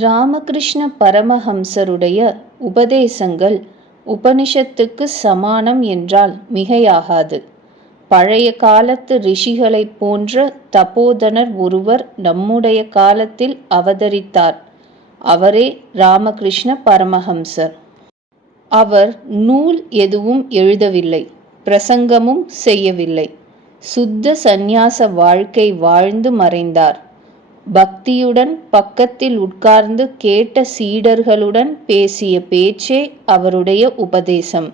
ராமகிருஷ்ண பரமஹம்சருடைய உபதேசங்கள் உபனிஷத்துக்கு சமானம் என்றால் மிகையாகாது. பழைய காலத்து ரிஷிகளைப் போன்ற தபோதனர் ஒருவர் நம்முடைய காலத்தில் அவதரித்தார். அவரே ராமகிருஷ்ண பரமஹம்சர். அவர் நூல் எதுவும் எழுதவில்லை. பிரசங்கமும் செய்யவில்லை. சுத்த சந்நியாச வாழ்க்கை வாழ்ந்து மறைந்தார். பக்தியுடன் பக்கத்தில் உட்கார்ந்து கேட்ட சீடர்களுடன் பேசிய பேச்சே அவருடைய உபதேசம்.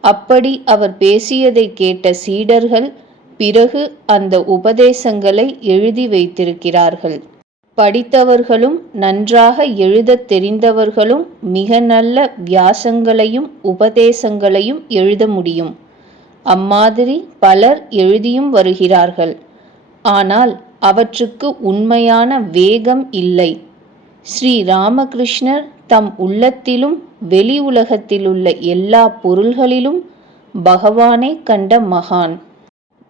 அப்படி அவர் பேசியதைக் கேட்ட சீடர்கள் பிறகு அந்த உபதேசங்களை எழுதி வைத்திருக்கிறார்கள். படித்தவர்களும் நன்றாக எழுதத் தெரிந்தவர்களும் மிக நல்ல வியாசங்களையும் உபதேசங்களையும் எழுத முடியும். அம்மாதிரி பலர் எழுதியும் வருகிறார்கள். ஆனால் அவற்றுக்கு உண்மையான வேகம் இல்லை. ஸ்ரீ ராமகிருஷ்ணர் தம் உள்ளத்திலும் வெளி உலகத்திலுள்ள எல்லா பொருள்களிலும் பகவானைக் கண்ட மகான்.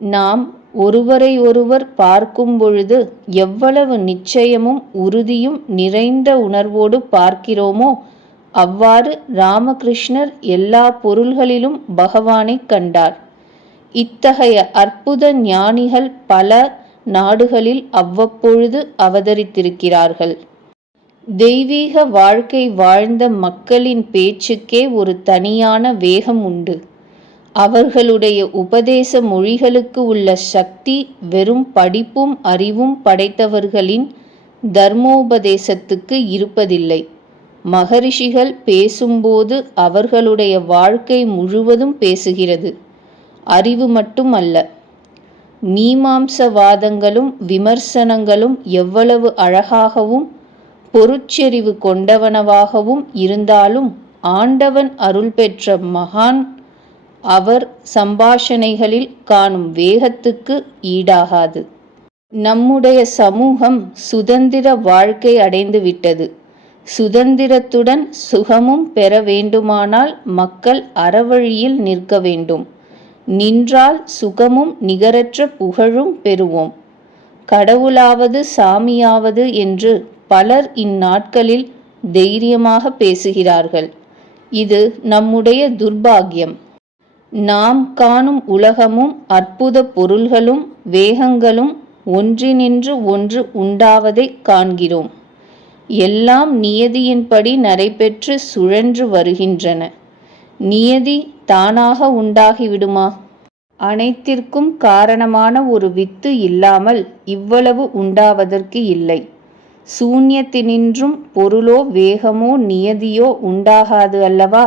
நாம் ஒருவரையொருவர் பார்க்கும்பொழுது எவ்வளவு நிச்சயமும் உறுதியும் நிறைந்த உணர்வோடு பார்க்கிறோமோ அவ்வாறு ராமகிருஷ்ணர் எல்லா பொருள்களிலும் பகவானை கண்டார். இத்தகைய அற்புத ஞானிகள் பல நாடுகளில் அவ்வப்பொழுது அவதரித்திருக்கிறார்கள். தெய்வீக வாழ்க்கை வாழ்ந்த மக்களின் பேச்சுக்கே ஒரு தனியான வேகம் உண்டு. அவர்களுடைய உபதேச மொழிகளுக்கு உள்ள சக்தி வெறும் படிப்பும் அறிவும் படைத்தவர்களின் தர்மோபதேசத்துக்கு இருப்பதில்லை. மகரிஷிகள் பேசும்போது அவர்களுடைய வாழ்க்கை முழுவதும் பேசுகிறது. அறிவு மட்டும் அல்ல. மீமாம்சவாதங்களும் விமர்சனங்களும் எவ்வளவு அழகாகவும் பொருட்செறிவு கொண்டவனவாகவும் இருந்தாலும் ஆண்டவன் அருள் பெற்ற மகான் அவர் சம்பாஷணைகளில் காணும் வேகத்துக்கு ஈடாகாது. நம்முடைய சமூகம் சுதந்திர வாழ்க்கை அடைந்துவிட்டது. சுதந்திரத்துடன் சுகமும் பெற வேண்டுமானால் மக்கள் அறவழியில் நிற்க வேண்டும். நின்றால் சுகமும் நிகரற்ற புகழும் பெறுவோம். கடவுளாவது சாமியாவது என்று பலர் இந்நாட்களில் தைரியமாக பேசுகிறார்கள். இது நம்முடைய துர்பாகியம் நாம் காணும் உலகமும் அற்புதப் பொருள்களும் வேகங்களும் ஒன்றினின்று ஒன்று உண்டாவதைக் காண்கிறோம். எல்லாம் நியதியின்படி நடைபெற்று சுழன்று வருகின்றன. நியதி தானாக உண்டாகிவிடுமா? அனைத்திற்கும் காரணமான ஒரு வித்து இல்லாமல் இவ்வளவு உண்டாவதற்கு இல்லை. சூன்யத்தினின்றும் பொருளோ வேகமோ நியதியோ உண்டாகாது அல்லவா?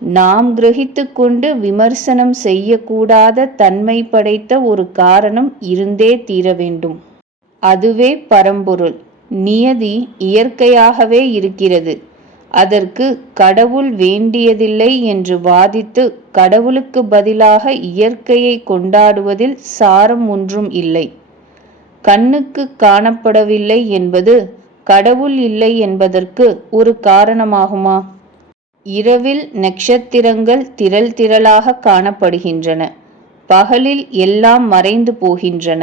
நாம் கிரகித்து கொண்டு விமர்சனம் செய்யக்கூடாத தன்மை படைத்த ஒரு காரணம் இருந்தே தீர வேண்டும் அதுவே பரம்பொருள். நியதி இயற்கையாகவே இருக்கிறது. அதற்கு கடவுள் வேண்டியதில்லை என்று வாதித்து கடவுளுக்குப் பதிலாக இயற்கையைக் கொண்டாடுவதில் சாரம் ஒன்றும் இல்லை. கண்ணுக்குக் காணப்படவில்லை என்பது கடவுள் இல்லை என்பதற்கு ஒரு காரணமாகுமா? இரவில் நட்சத்திரங்கள் திரள் திரளாக காணப்படுகின்றன. பகலில் எல்லாம் மறைந்து போகின்றன.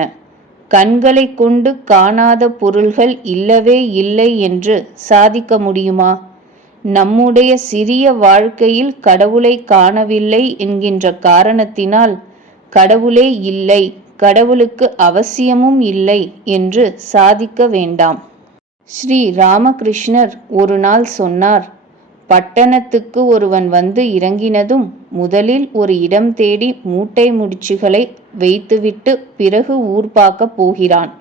கண்களைக் கொண்டு காணாத பொருள்கள் இல்லவே இல்லை என்று சாதிக்க முடியுமா? நம்முடைய சிறிய வாழ்க்கையில் கடவுளை காணவில்லை என்கின்ற காரணத்தினால் கடவுளே இல்லை கடவுளுக்கு அவசியமும் இல்லை என்று சாதிக்க வேண்டாம். ஸ்ரீ ராமகிருஷ்ணர் ஒரு நாள் சொன்னார் பட்டணத்துக்கு ஒருவன் வந்து இறங்கினதும் முதலில் ஒரு இடம் தேடி மூட்டை முடிச்சுகளை வைத்துவிட்டு பிறகு ஊர்பாக்கப் போகிறான்.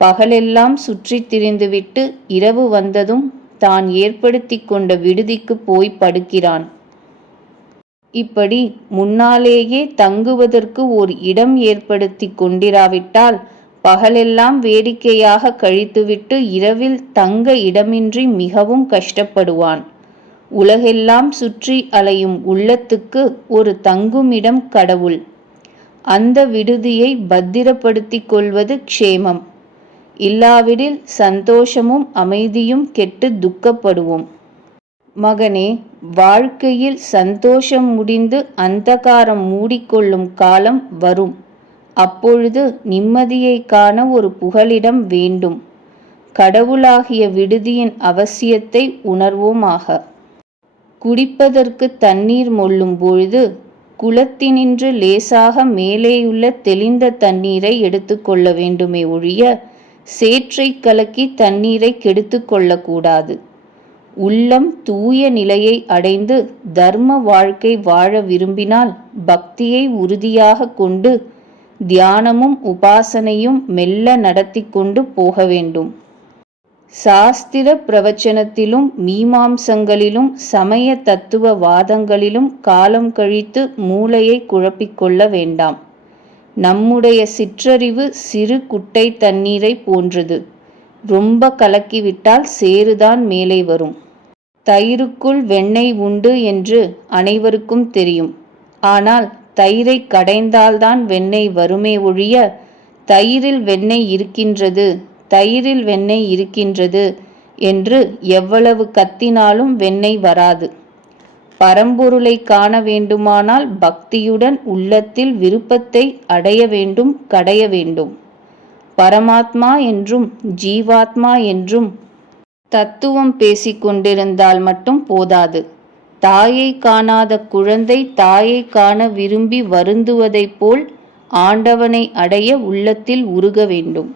பகலெல்லாம் சுற்றித் திரிந்துவிட்டு இரவு வந்ததும் தான் ஏற்படுத்திக் கொண்ட விடுதிக்குப் போய் படுக்கிறான். இப்படி முன்னாலேயே தங்குவதற்கு ஓர் இடம் ஏற்படுத்தி கொண்டிராவிட்டால் பகலெல்லாம் வேடிக்கையாக கழித்துவிட்டு இரவில் தங்க இடமின்றி மிகவும் கஷ்டப்படுவான். உலகெல்லாம் சுற்றி அலையும் உள்ளத்துக்கு ஒரு தங்குமிடம் கடவுள். அந்த விடுதியை பத்திரப்படுத்திக் கொள்வது க்ஷேமம். இல்லாவிடில் சந்தோஷமும் அமைதியும் கெட்டு துக்கப்படுவோம். மகனே வாழ்க்கையில் சந்தோஷம் முடிந்து அந்தகாரம் மூடிக்கொள்ளும் காலம் வரும். அப்பொழுது நிம்மதியை காண ஒரு புகலிடம் வேண்டும். கடவுளாகிய விடுதியின் அவசியத்தை உணர்வோமாக குடிப்பதற்கு தண்ணீர் மொள்ளும் பொழுது குளத்தினின்று லேசாக மேலேயுள்ள தெளிந்த தண்ணீரை எடுத்துக்கொள்ள வேண்டுமே ஒழிய சேற்றை கலக்கி தண்ணீரை கெடுத்து கொள்ளக்கூடாது. உள்ளம் தூய நிலையை அடைந்து தர்ம வாழ்க்கை வாழ விரும்பினால் பக்தியை உறுதியாக கொண்டு தியானமும் உபாசனையும் மெல்ல நடத்தி கொண்டு போக வேண்டும். சாஸ்திர பிரவச்சனத்திலும் மீமாம்சங்களிலும் சமய தத்துவ வாதங்களிலும் காலம் கழித்து மூளையை குழப்பிக்கொள்ள வேண்டாம். நம்முடைய சிற்றறிவு சிறு குட்டை தண்ணீரை போன்றது. ரொம்ப கலக்கிவிட்டால் சேறுதான் மேலே வரும். தயிருக்குள் வெண்ணெய் உண்டு என்று அனைவருக்கும் தெரியும். ஆனால் தயிரை கடைந்தால்தான் வெண்ணெய் வருமே ஒழிய தயிரில் வெண்ணெய் இருக்கின்றது தயிரில் வெண்ணெய் இருக்கின்றது என்று எவ்வளவு கத்தினாலும் வெண்ணெய் வராது. பரம்பொருளை காண வேண்டுமானால் பக்தியுடன் உள்ளத்தில் விருப்பத்தை அடைய வேண்டும் கடைய வேண்டும். பரமாத்மா என்றும் ஜீவாத்மா என்றும் தத்துவம் பேசிக்கொண்டிருந்தால் மட்டும் போதாது. தாயை காணாத குழந்தை தாயை காண விரும்பி வருந்துவதைப் போல் ஆண்டவனை அடைய உள்ளத்தில் உருக வேண்டும்.